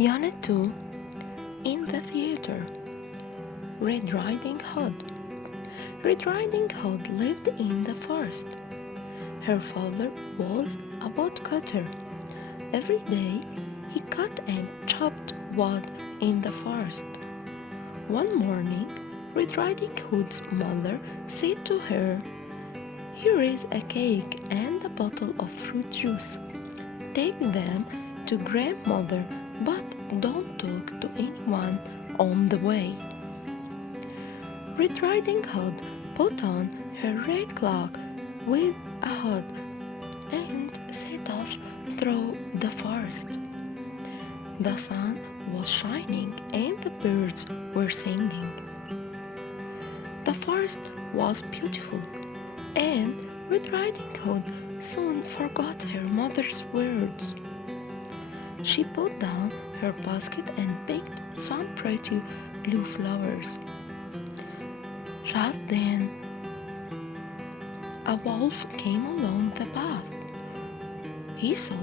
Unit 2. In the theater. Red Riding Hood. Red Riding Hood lived in the forest. Her father was a woodcutter. Every day he cut and chopped wood in the forest. One morning, Red Riding Hood's mother said to her, "Here is a cake and a bottle of fruit juice. Take them to grandmother, but don't talk to anyone on the way." Red Riding Hood put on her red cloak with a hood and set off through the forest. The sun was shining and the birds were singing. The forest was beautiful, and Red Riding Hood soon forgot her mother's words. She put down her basket and picked some pretty blue flowers. Just then, a wolf came along the path. He saw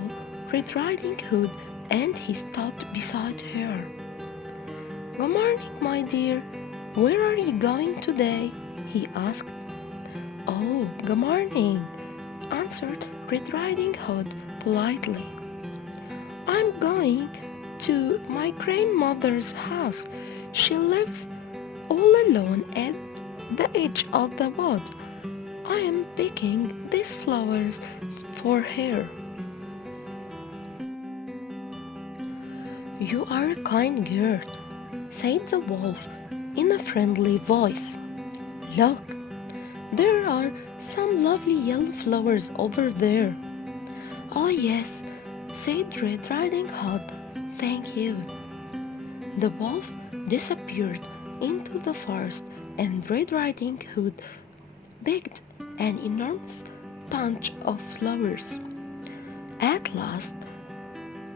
Red Riding Hood and he stopped beside her. "Good morning, my dear. Where are you going today?" he asked. "Oh, good morning," answered Red Riding Hood politely. "I'm going to my grandmother's house. She lives all alone at the edge of the wood. I am picking these flowers for her." "You are a kind girl," said the wolf in a friendly voice. "Look, there are some lovely yellow flowers over there." "Oh yes," said Red Riding Hood. "Thank you." The wolf disappeared into the forest and Red Riding Hood picked an enormous bunch of flowers. At last,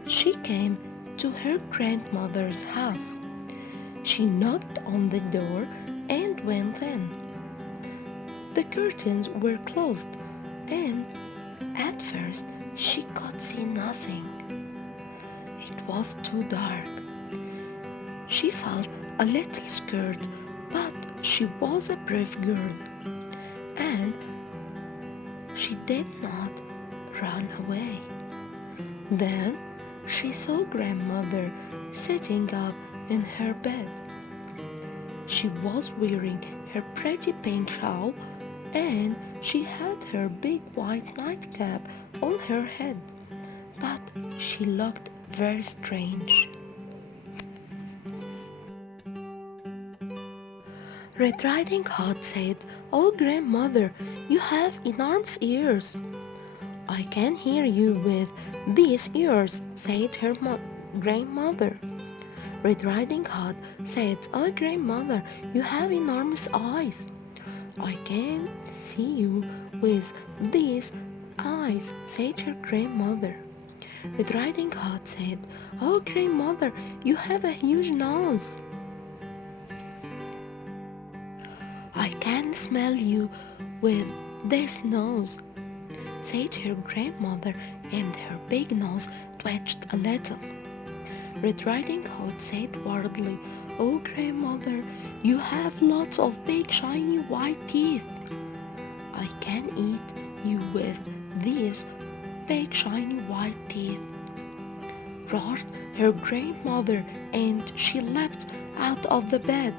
she came to her grandmother's house. She knocked on the door and went in. The curtains were closed, and at first she could see nothing. It was too dark. She felt a little scared, but she was a brave girl, and she did not run away. Then she saw grandmother sitting up in her bed. She was wearing her pretty pink shawl, and she had her big white nightcap on her head, but she looked very strange. Red Riding Hood said, "Oh, grandmother, you have enormous ears." "I can hear you with these ears," said her grandmother. Red Riding Hood said, "Oh, grandmother, you have enormous eyes." "I can see you with these eyes," said her grandmother. Red Riding Hood said, "Oh, grandmother, you have a huge nose." "I can smell you with this nose," said her grandmother, and her big nose twitched a little. Red Riding Hood said worriedly, "Oh, grandmother, you have lots of big shiny white teeth." "I can eat you with these big shiny white teeth," roared her grandmother, and she leapt out of the bed.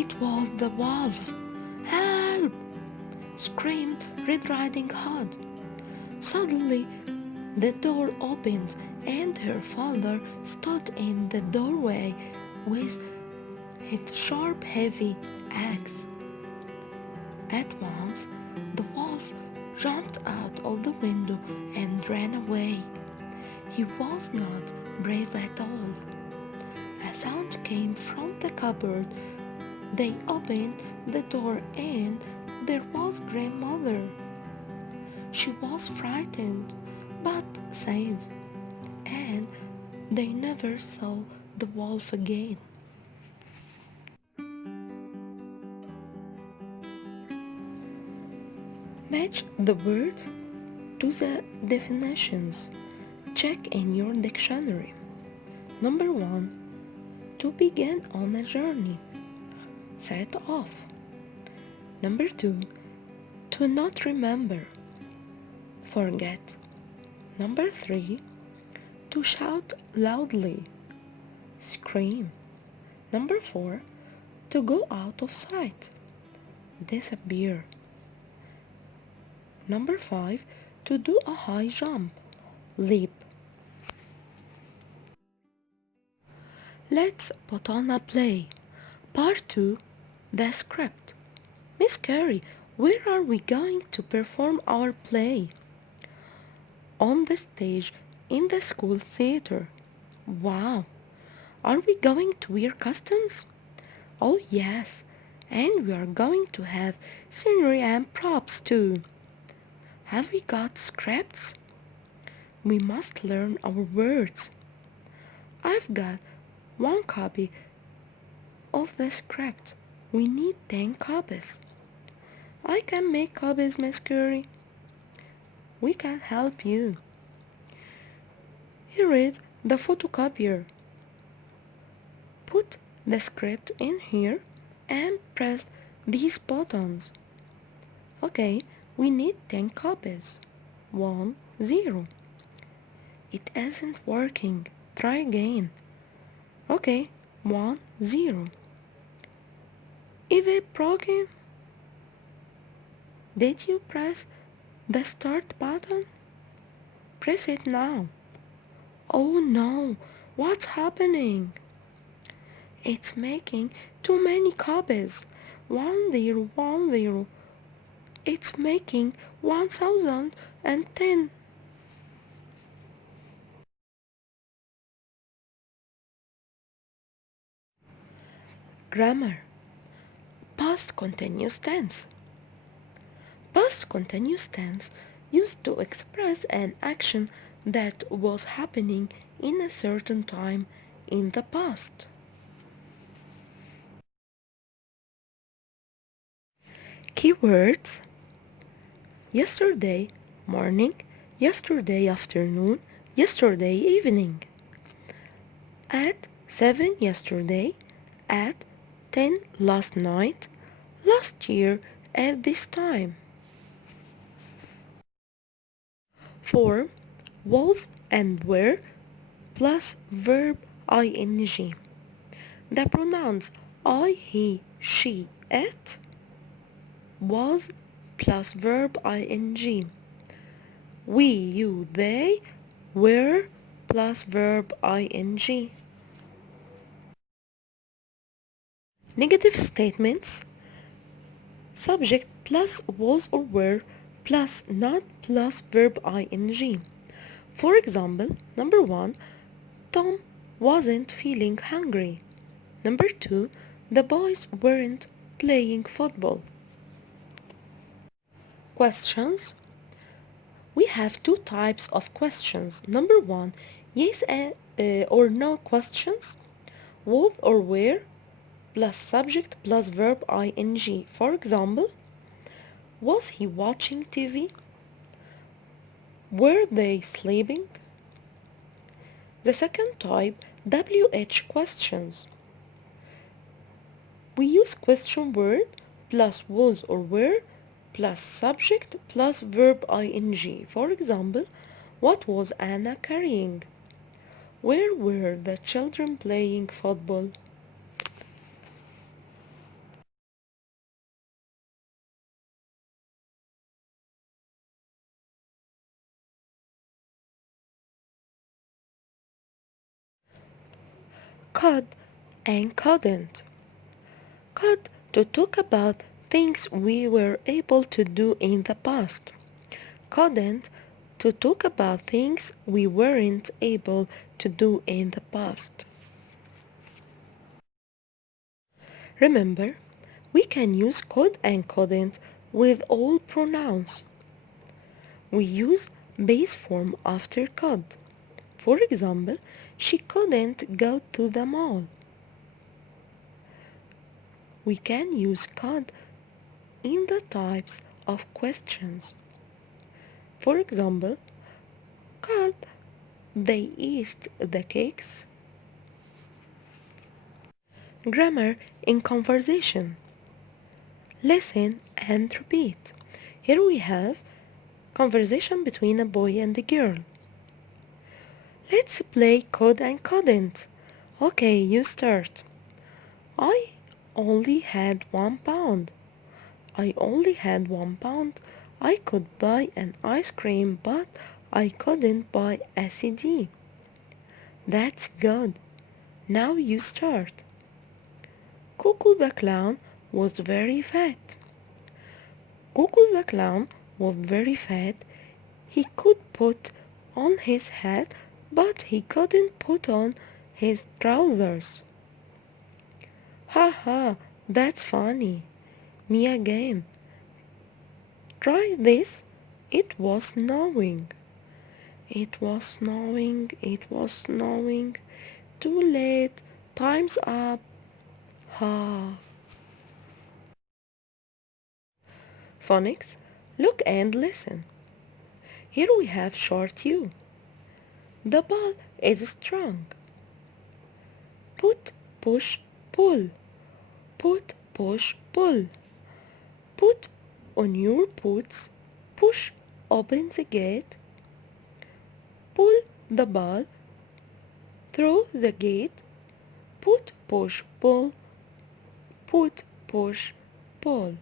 It was the wolf. "Help!" screamed Red Riding Hood. Suddenly, the door opened and her father stood in the doorway with his sharp, heavy axe. At once, the wolf jumped out of the window and ran away. He was not brave at all. A sound came from the cupboard. They opened the door and there was grandmother. She was frightened but safe, and they never saw the wolf again. Match the word to the definitions. Check in your dictionary. Number 1. To begin on a journey. Set off. Number 2. To not remember. Forget. Number 3. To shout loudly. Scream. Number 4. To go out of sight. Disappear. Number 5. To do a high jump. Leap. Let's put on a play. Part 2. The script. Miss Carey, where are we going to perform our play? On the stage in the school theater. Wow! Are we going to wear costumes? Oh yes, and we are going to have scenery and props too. Have we got scripts? We must learn our words. I've got one copy of the script. We need 10 copies. I can make copies, Miss Curry. We can help you. Here is the photocopier. Put the script in here and press these buttons. Okay, we need 10 copies. 1, 0. It isn't working. Try again. Okay, 1, 0. Is it broken? Did you press the start button? Press it now. Oh no, what's happening? It's making too many copies. 1, 0, 1, 0. It's making 1010. Grammar. Past continuous tense. Past continuous tense used to express an action that was happening in a certain time in the past. Keywords: yesterday morning, yesterday afternoon, yesterday evening. At 7 yesterday, at 10 last night, last year at this time. Form: was and were plus verb ing. The pronouns I, he, she, it. Was plus verb ing. We, you, they. Were plus verb ing. Negative statements: subject plus was or were plus not plus verb ing. For example, number 1, Tom wasn't feeling hungry. Number 2, the boys weren't playing football. Questions. We have two types of questions. Number 1, yes or no questions. Was or were plus subject plus verb ing. For example, was he watching TV? Were they sleeping? The second type, WH questions. We use question word plus was or were plus subject plus verb ing. For example, what was Anna carrying? Where were the children playing football? Could and couldn't. Could, to talk about things we were able to do in the past. Couldn't, to talk about things we weren't able to do in the past. Remember, we can use could and couldn't with all pronouns. We use base form after could. For example, she couldn't go to the mall. We can use could in the types of questions. For example, could they eat the cakes? Grammar in conversation. Listen and repeat. Here we have conversation between a boy and a girl. Let's play could and couldn't. Okay, you start. I only had £1. I only had £1. I could buy an ice cream, but I couldn't buy a CD. That's good. Now you start. Cuckoo the clown was very fat. Cuckoo the clown was very fat. He could put on his hat, but he couldn't put on his trousers. Ha ha, that's funny. Me again. Try this. It was snowing. It was snowing. It was snowing. Too late. Time's up. Ha. Phonics. Look and listen. Here we have short U. The ball is strong. Put, push, pull. Put, push, pull. Put on your boots. Push open the gate. Pull the ball through the gate. Put, push, pull. Put, push, pull.